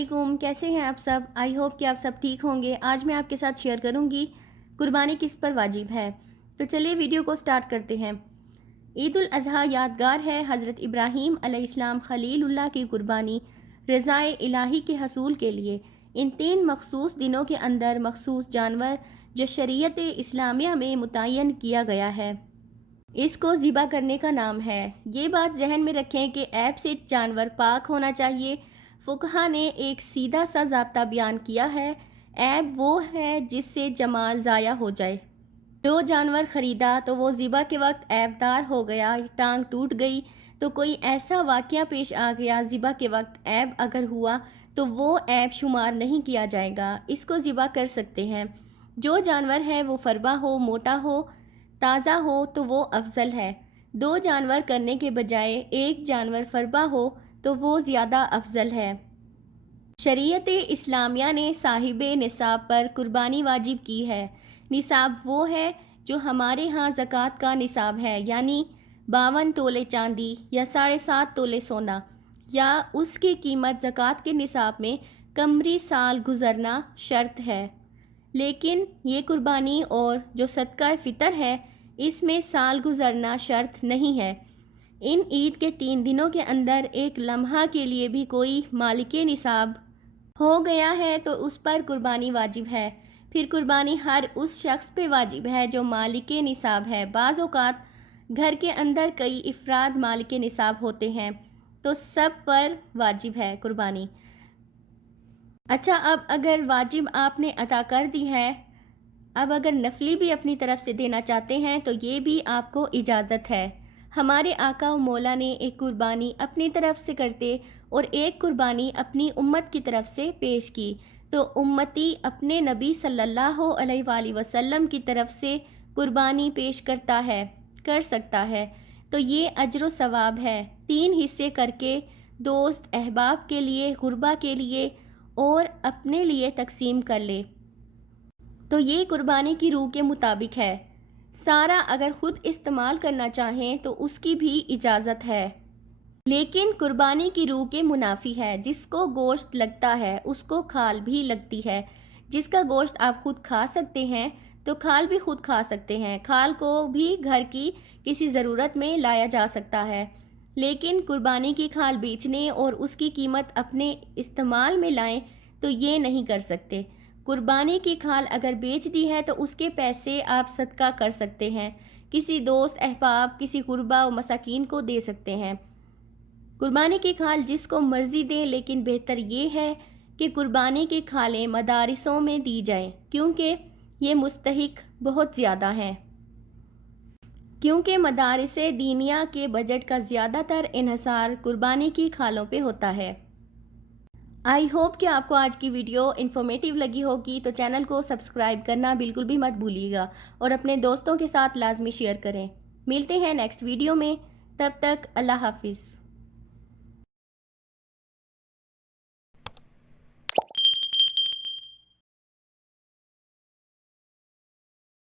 वालेकुम, कैसे हैं आप सब। आई होप कि आप सब ठीक होंगे। आज मैं आपके साथ शेयर करूंगी कुर्बानी किस पर वाजिब है। तो चलिए वीडियो को स्टार्ट करते हैं। ईद उल अज़हा यादगार है हज़रत इब्राहीम अलैहिस्सलाम खलीलुल्लाह की कुर्बानी रज़ाए इलाही के हसूल के लिए इन 3 मखसूस दिनों के अंदर मखसूस जानवर जो शरीयत इस्लामिया में मुतय्यन किया गया है, इसको ज़िबा करने का नाम है। ये बात जहन में रखें कि ऐब से जानवर पाक होना चाहिए। फुकहा ने एक सीधा सा ज़ाब्ता बयान किया है, ऐब वो है जिससे जमाल ज़ाया हो जाए। जो जानवर ख़रीदा तो वो ज़िबा के वक्त ऐबदार हो गया, टांग टूट गई, तो कोई ऐसा वाक़या पेश आ गया ज़िबा के वक्त ऐब अगर हुआ तो वो ऐब शुमार नहीं किया जाएगा, इसको ज़िबा कर सकते हैं। जो जानवर है वो फरबा हो, मोटा हो, ताज़ा हो तो वो अफजल है। 2 जानवर करने के बजाय एक जानवर फरबा हो तो वो ज़्यादा अफजल है। शरीयत इस्लामिया ने साहिब निसाब पर कुर्बानी वाजिब की है। निसाब वो है जो हमारे यहाँ ज़कात का निसाब है, यानी 52 तोले चांदी या 7.5 तोले सोना, या उसकी कीमत ज़कात के निसाब में कमरी साल गुज़रना शर्त है। लेकिन ये कुर्बानी और जो सदका फ़ितर है, इसमें साल गुज़रना शर्त नहीं है। इन ईद के 3 दिनों के अंदर एक लम्हा के लिए भी कोई मालिके निसाब हो गया है तो उस पर कुर्बानी वाजिब है। फिर कुर्बानी हर उस शख्स पे वाजिब है जो मालिके निसाब है। बाज़ औक़ात घर के अंदर कई इफ़राद मालिके निसाब होते हैं तो सब पर वाजिब है कुर्बानी। अच्छा, अब अगर वाजिब आपने अता कर दी है, अब अगर नफली भी अपनी तरफ से देना चाहते हैं तो ये भी आपको इजाज़त है। हमारे आका व मौला ने एक कुर्बानी अपनी तरफ से करते और एक कुर्बानी अपनी उम्मत की तरफ से पेश की, तो उम्मती अपने नबी सल्लल्लाहु अलैहि वसल्लम की तरफ से कुर्बानी पेश कर सकता है, तो ये अज्र व सवाब है। 3 हिस्से करके दोस्त अहबाब के लिए, गुरबा के लिए और अपने लिए तकसीम कर ले, तो ये कुर्बानी की रूह के मुताबिक है। सारा अगर ख़ुद इस्तेमाल करना चाहें तो उसकी भी इजाज़त है, लेकिन कुर्बानी की रूह के मुनाफी है। जिसको गोश्त लगता है उसको खाल भी लगती है। जिसका गोश्त आप ख़ुद खा सकते हैं तो खाल भी ख़ुद खा सकते हैं। खाल को भी घर की किसी ज़रूरत में लाया जा सकता है, लेकिन कुर्बानी की खाल बेचने और उसकी कीमत अपने इस्तेमाल में लाएं तो ये नहीं कर सकते। कुर्बानी की खाल अगर बेच दी है तो उसके पैसे आप सदका कर सकते हैं, किसी दोस्त अहबाब, किसी गुरबा व मसाकीन को दे सकते हैं। कुर्बानी की खाल जिसको मर्ज़ी दें, लेकिन बेहतर ये है कि कुर्बानी की खालें मदारिसों में दी जाएं, क्योंकि ये मुस्तहिक बहुत ज़्यादा हैं। क्योंकि मदारिसे दीनिया के बजट का ज़्यादातर इन्हसार कुर्बानी की खालों पे होता है। आई होप कि आपको आज की वीडियो इन्फॉर्मेटिव लगी होगी, तो चैनल को सब्सक्राइब करना बिल्कुल भी मत भूलिएगा और अपने दोस्तों के साथ लाजमी शेयर करें। मिलते हैं नेक्स्ट वीडियो में, तब तक अल्लाह हाफिज़।